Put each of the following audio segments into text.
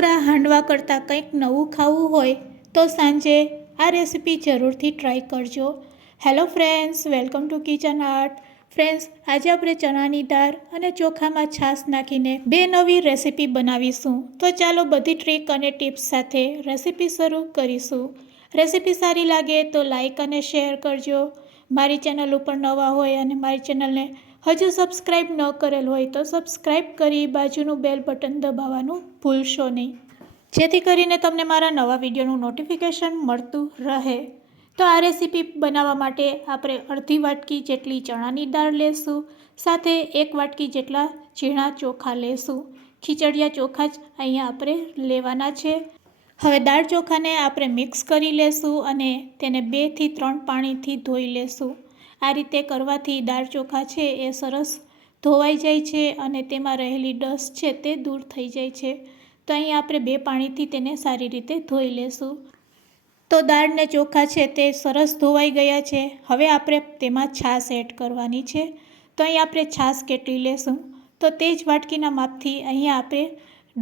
ઢોકળા હાંડવા કરતાં કંઈક નવું ખાવું હોય તો સાંજે આ રેસીપી જરૂરથી ટ્રાય કરજો. Hello friends, welcome to kitchen art. Friends, આજે આપણે ચણાની દાળ અને ચોખામાં છાશ નાખીને બે નવી રેસીપી બનાવીશું. તો ચાલો બધી ટ્રીક અને ટિપ્સ સાથે રેસીપી શરૂ કરીશું. રેસીપી સારી લાગે તો લાઈક અને શેર કરજો. મારી ચેનલ ઉપર નવા હોય અને મારી ચેનલને હજુ સબસ્ક્રાઈબ ન કરેલ હોય તો સબસ્ક્રાઈબ કરી બાજુનું બેલ બટન દબાવવાનું ભૂલશો નહીં, જેથી કરીને તમને મારા નવા વિડીયોનું નોટિફિકેશન મળતું રહે. તો આ રેસીપી બનાવવા માટે આપણે અડધી વાટકી જેટલી ચણાની દાળ લેશું, સાથે 1 વાટકી જેટલા ઝીણા ચોખા લેશું. ખીચડિયા ચોખા જ અહીંયા આપણે લેવાના છે. હવે દાળ ચોખાને આપણે મિક્સ કરી લેશું અને તેને 2 થી 3 પાણીથી ધોઈ લેશું. આ રીતે કરવાથી દાળ ચોખા છે એ સરસ ધોવાઈ જાય છે અને તેમાં રહેલી ડસ્ટ છે તે દૂર થઈ જાય છે. તો અહીં આપણે 2 પાણીથી તેને સારી રીતે ધોઈ લેશું. તો દાળ ને ચોખા છે તે સરસ ધોવાઈ ગયા છે. હવે આપણે તેમાં છાશ એડ કરવાની છે. તો અહીં આપણે છાશ કેટલી લેશું તો તે જ વાટકીના માપથી અહીંયા આપણે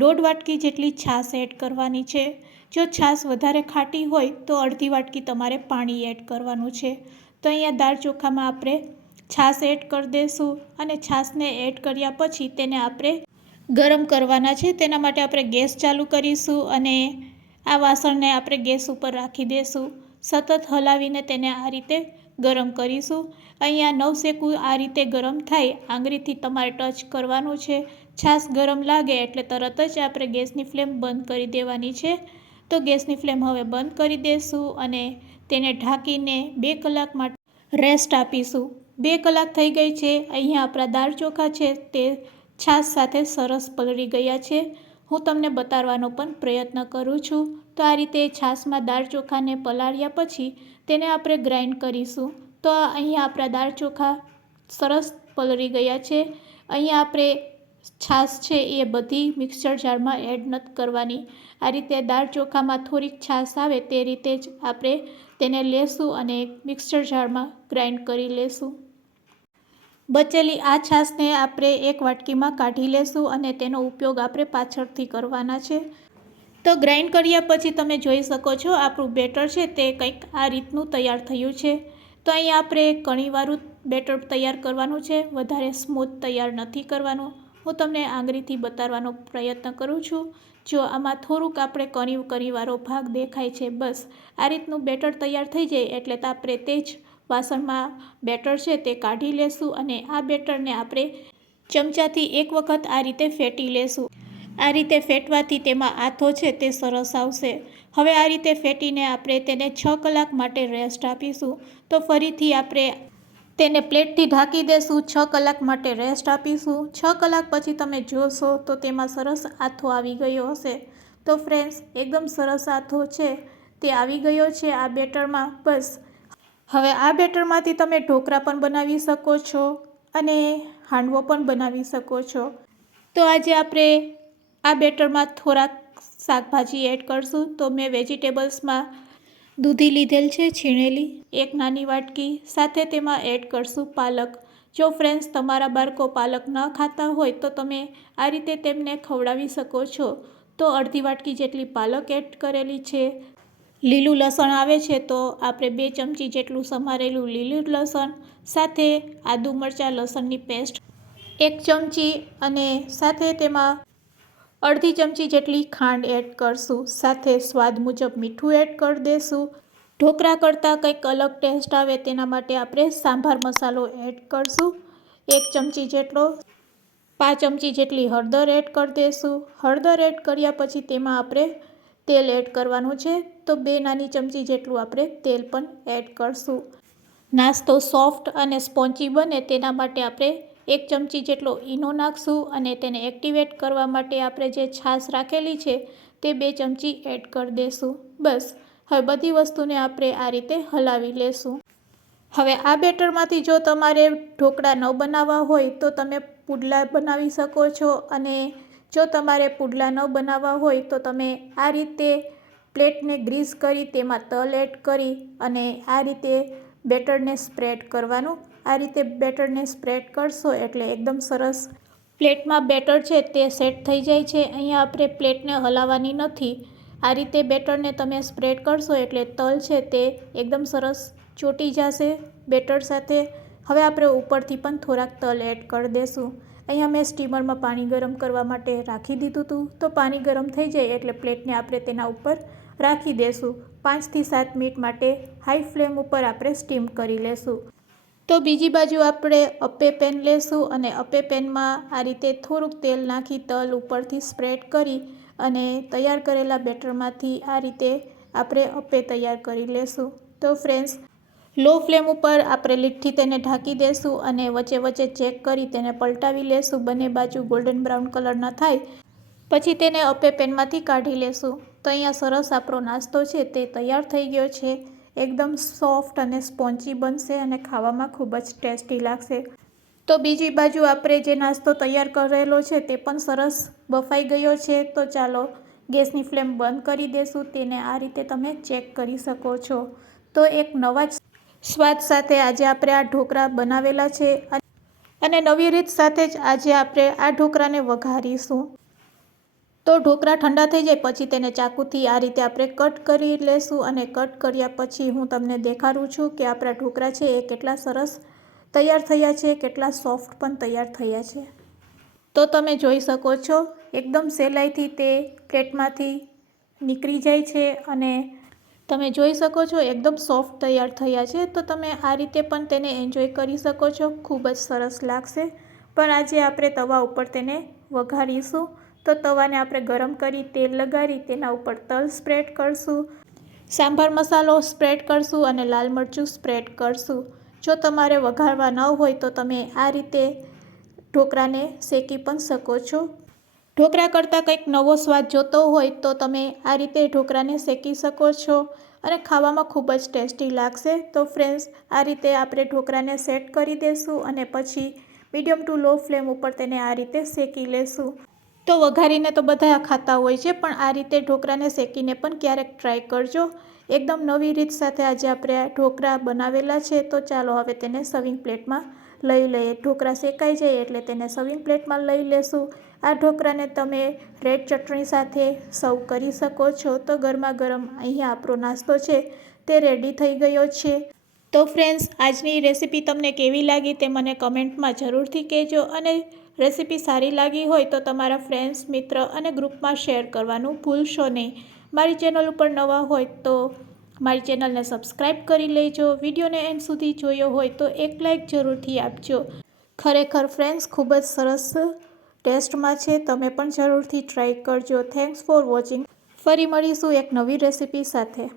1.5 વાટકી જેટલી છાશ એડ કરવાની છે. જો છાશ વધારે ખાટી હોય તો અડધી વાટકી તમારે પાણી એડ કરવાનું છે. તો અહીંયા દાળ ચોખામાં આપણે છાશ એડ કરી દઈશું અને છાશને એડ કર્યા પછી તેને આપણે ગરમ કરવાના છે. તેના માટે આપણે ગેસ ચાલુ કરીશું અને આ વાસણને આપણે ગેસ ઉપર રાખી દઈશું. સતત હલાવીને તેને આ રીતે ગરમ કરીશું. અહીંયા નવશેકું આ રીતે ગરમ થાય આંગળીથી તમારે ટચ કરવાનું છે. છાશ ગરમ લાગે એટલે તરત જ આપણે ગેસની ફ્લેમ બંધ કરી દેવાની છે. તો ગેસની ફ્લેમ હવે બંધ કરી દઈશું અને તેને ઢાંકીને 2 કલાક માટે રેસ્ટ આપીશું. 2 કલાક થઈ ગઈ છે. અહીંયા આપણા દાળ ચોખા છે તે છાશ સાથે સરસ પલળી ગયા છે. હું તમને બતાવવાનો પણ પ્રયત્ન કરું છું. તો આ રીતે છાશમાં દાળ ચોખાને પલાળ્યા પછી તેને આપણે ગ્રાઇન્ડ કરીશું. તો અહીંયા આપણા દાળ ચોખા સરસ પલળી ગયા છે. અહીંયા આપણે છાશ છે એ બધી મિક્સર જારમાં એડ નથી કરવાની. આ રીતે દાળ ચોખામાં થોડીક છાશ આવે તે રીતે જ આપણે તેને લેશું અને મિક્સર જારમાં ગ્રાઇન્ડ કરી લેશું. બચેલી આ છાશને આપણે 1 વાટકીમાં કાઢી લેશું અને તેનો ઉપયોગ આપણે પાછળથી કરવાના છે. તો ગ્રાઇન્ડ કર્યા પછી તમે જોઈ શકો છો આપણું બેટર છે તે કંઈક આ રીતનું તૈયાર થયું છે. તો અહીંયા આપણે કણીવાળું બેટર તૈયાર કરવાનું છે, વધારે સ્મૂથ તૈયાર નથી કરવાનું. હું તમને આંગળીથી બતાવવાનો પ્રયત્ન કરું છું. જો આમાં થોડુંક આપણે કણીવાળો ભાગ દેખાય છે, બસ આ રીતનું બેટર તૈયાર થઈ જાય એટલે તો આપણે તે જ વાસણમાં બેટર છે તે કાઢી લેશું અને આ બેટરને આપણે ચમચાથી 1 વખત આ રીતે ફેટી લેશું. આ રીતે ફેટવાથી તેમાં આથો છે તે સરસ આવશે. હવે આ રીતે ફેટીને આપણે તેને 6 કલાક માટે રેસ્ટ આપીશું. તો ફરીથી આપણે તેને પ્લેટથી ઢાંકી દેશું. 6 કલાક માટે રેસ્ટ આપીશું. 6 કલાક પછી તમે જોશો તો તેમાં સરસ આથો આવી ગયો હશે. તો ફ્રેન્ડ્સ, એકદમ સરસ આથો છે તે આવી ગયો છે આ બેટરમાં. બસ હવે આ બેટરમાંથી તમે ઢોકળા પણ બનાવી શકો છો અને હાંડવો પણ બનાવી શકો છો. તો આજે આપણે આ બેટરમાં થોડાક શાકભાજી એડ કરશું. તો મેં વેજીટેબલ્સમાં દૂધી લીધેલ છે છીણેલી 1 નાની વાટકી, સાથે તેમાં એડ કરશું પાલક. જો ફ્રેન્ડ્સ તમારા બાળકો પાલક ન ખાતા હોય તો તમે આ રીતે તેમને ખવડાવી શકો છો. તો અડધી વાટકી જેટલી પાલક એડ કરેલી છે. લીલું લસણ આવે છે તો આપણે 2 ચમચી જેટલું સમારેલું લીલું લસણ, સાથે આદુ મરચાં લસણની પેસ્ટ 1 ચમચી અને સાથે તેમાં અડધી ચમચી જેટલી ખાંડ એડ કરશું. સાથે સ્વાદ મુજબ મીઠું એડ કરી દઈશું. ઢોકળા કરતાં કંઈક અલગ ટેસ્ટ આવે તેના માટે આપણે સાંભાર મસાલો એડ કરશું 1 ચમચી જેટલો. 5 ચમચી જેટલી હળદર એડ કરી દઈશું. હળદર એડ કર્યા પછી તેમાં આપણે તેલ એડ કરવાનું છે. તો 2 નાની ચમચી જેટલું આપણે તેલ પણ એડ કરશું. નાસ્તો સોફ્ટ અને સ્પોન્જી બને તેના માટે આપણે 1 ચમચી જેટલો ઈનો નાખશું અને તેને એક્ટિવેટ કરવા માટે આપણે જે છાશ રાખેલી છે તે 2 ચમચી એડ કરી દઈશું. બસ હવે બધી વસ્તુને આપણે આ રીતે હલાવી લેશું. હવે આ બેટરમાંથી જો તમારે ઢોકળા ન બનાવવા હોય તો તમે પુડલા બનાવી શકો છો અને જો તમારે પુડલા ન બનાવવા હોય તો તમે આ રીતે પ્લેટને ગ્રીસ કરી તેમાં તલ એડ કરી અને આ રીતે બેટરને સ્પ્રેડ કરવાનું. આ રીતે બેટરને સ્પ્રેડ કરશો એટલે એકદમ સરસ પ્લેટમાં બેટર છે તે સેટ થઈ જાય છે. અહીંયા આપણે પ્લેટને હલાવવાની નથી. આ રીતે બેટરને તમે સ્પ્રેડ કરશો એટલે તલ છે તે એકદમ સરસ ચોંટી જશે બેટર સાથે. હવે આપણે ઉપરથી પણ થોડાક તલ એડ કરી દઈશું. અહીંયા મેં સ્ટીમરમાં પાણી ગરમ કરવા માટે રાખી દીધું હતું. તો પાણી ગરમ થઈ જાય એટલે પ્લેટને આપણે તેના ઉપર રાખી દઈશું. 5 થી 7 મિનિટ માટે હાઈ ફ્લેમ ઉપર આપણે સ્ટીમ કરી લેશું. તો બીજી બાજુ આપણે અપ્પે પેન લેશું અને અપ્પે પેનમાં આ રીતે થોડુંક તેલ નાખી તલ ઉપરથી સ્પ્રેડ કરી અને તૈયાર કરેલા બેટરમાંથી આ રીતે આપણે અપ્પે તૈયાર કરી લેશું. તો ફ્રેન્ડ્સ, લો ફ્લેમ ઉપર આપણે લીડથી તેને ઢાંકી દેશું અને વચ્ચે વચ્ચે ચેક કરી તેને પલટાવી લેશું. બંને બાજુ ગોલ્ડન બ્રાઉન કલરના થાય પછી તેને અપ્પે પેનમાંથી કાઢી લેશું. તો અહીંયા સરસ આપણો નાસ્તો છે તે તૈયાર થઈ ગયો છે. એકદમ સોફ્ટ અને સ્પોન્જી બનશે અને ખાવામાં ખૂબ જ ટેસ્ટી લાગશે. તો બીજી બાજુ આપણે જે નાસ્તો તૈયાર કરેલો છે તે પણ સરસ બફાઈ ગયો છે. તો ચાલો ગેસની ફ્લેમ બંધ કરી દેશું. તેને આ રીતે તમે ચેક કરી શકો છો. તો એક નવા જ સ્વાદ સાથે આજે આપણે આ ઢોકળા બનાવેલા છે અને નવી રીત સાથે જ આજે આપણે આ ઢોકળાને વઘારીશું. તો ઢોકળા ઠંડા થઈ જાય પછી તેને ચાકુથી આ રીતે આપણે કટ કરી લેશું અને કટ કર્યા પછી હું તમને દેખાડું છું કે આપણા ઢોકળા છે એ કેટલા સરસ તૈયાર થયા છે, કેટલા સોફ્ટ પણ તૈયાર થયા છે. તો તમે જોઈ શકો છો એકદમ સહેલાઈથી તે પ્લેટમાંથી નીકળી જાય છે અને તમે જોઈ શકો છો એકદમ સોફ્ટ તૈયાર થયા છે. તો તમે આ રીતે પણ તેને એન્જોય કરી શકો છો. ખૂબ જ સરસ લાગશે. પણ આજે આપણે તવા ઉપર તેને વઘારીશું. તો તવાને આપણે ગરમ કરી તેલ લગાડી તેના ઉપર તલ સ્પ્રેડ કરશું, સાંભાર મસાલો સ્પ્રેડ કરશું અને લાલ મરચું સ્પ્રેડ કરશું. જો તમારે વઘારવા ન હોય તો તમે આ રીતે ઢોકળાને શેકી પણ શકો છો. ઢોકળા કરતાં કંઈક નવો સ્વાદ જોતો હોય તો તમે આ રીતે ઢોકળાને શેકી શકો છો અને ખાવામાં ખૂબ જ ટેસ્ટી લાગશે. તો ફ્રેન્ડ્સ, આ રીતે આપણે ઢોકળાને સેટ કરી દઈશું અને પછી મીડિયમ ટુ લો ફ્લેમ ઉપર તેને આ રીતે શેકી લેશું. તો વઘારીને તો બધા ખાતા હોય છે પણ આ રીતે ઢોકળાને શેકીને પણ ક્યારેક ટ્રાય કરજો. એકદમ નવી રીત સાથે આજે આપણે આ ઢોકળા બનાવેલા છે. તો ચાલો હવે તેને સર્વિંગ પ્લેટમાં લઈ લઈએ. ઢોકળા શેકાઈ જાય એટલે તેને સર્વિંગ પ્લેટમાં લઈ લેશું. આ ઢોકળાને તમે રેડ ચટણી સાથે સર્વ કરી શકો છો. તો ગરમા ગરમ અહીંયા આપણો નાસ્તો છે તે રેડી થઈ ગયો છે. તો ફ્રેન્ડ્સ, આજની રેસીપી તમને કેવી લાગી તે મને કમેન્ટમાં જરૂરથી કહેજો અને રેસીપી સારી લાગી હોય તો તમારા ફ્રેન્ડ્સ, મિત્ર અને ગ્રુપમાં શેર કરવાનું ભૂલશો નહીં. મારી ચેનલ ઉપર નવા હોય તો મારી ચેનલને સબસ્ક્રાઈબ કરી લેજો. વિડીયોને એન્ડ સુધી જોયો હોય તો એક લાઈક જરૂરથી આપજો. ખરેખર ફ્રેન્ડ્સ ખૂબ જ સરસ ટેસ્ટમાં છે. તમે પણ જરૂરથી ટ્રાય કરજો. Thanks for watching. ફરી મળીશું એક નવી રેસીપી સાથે.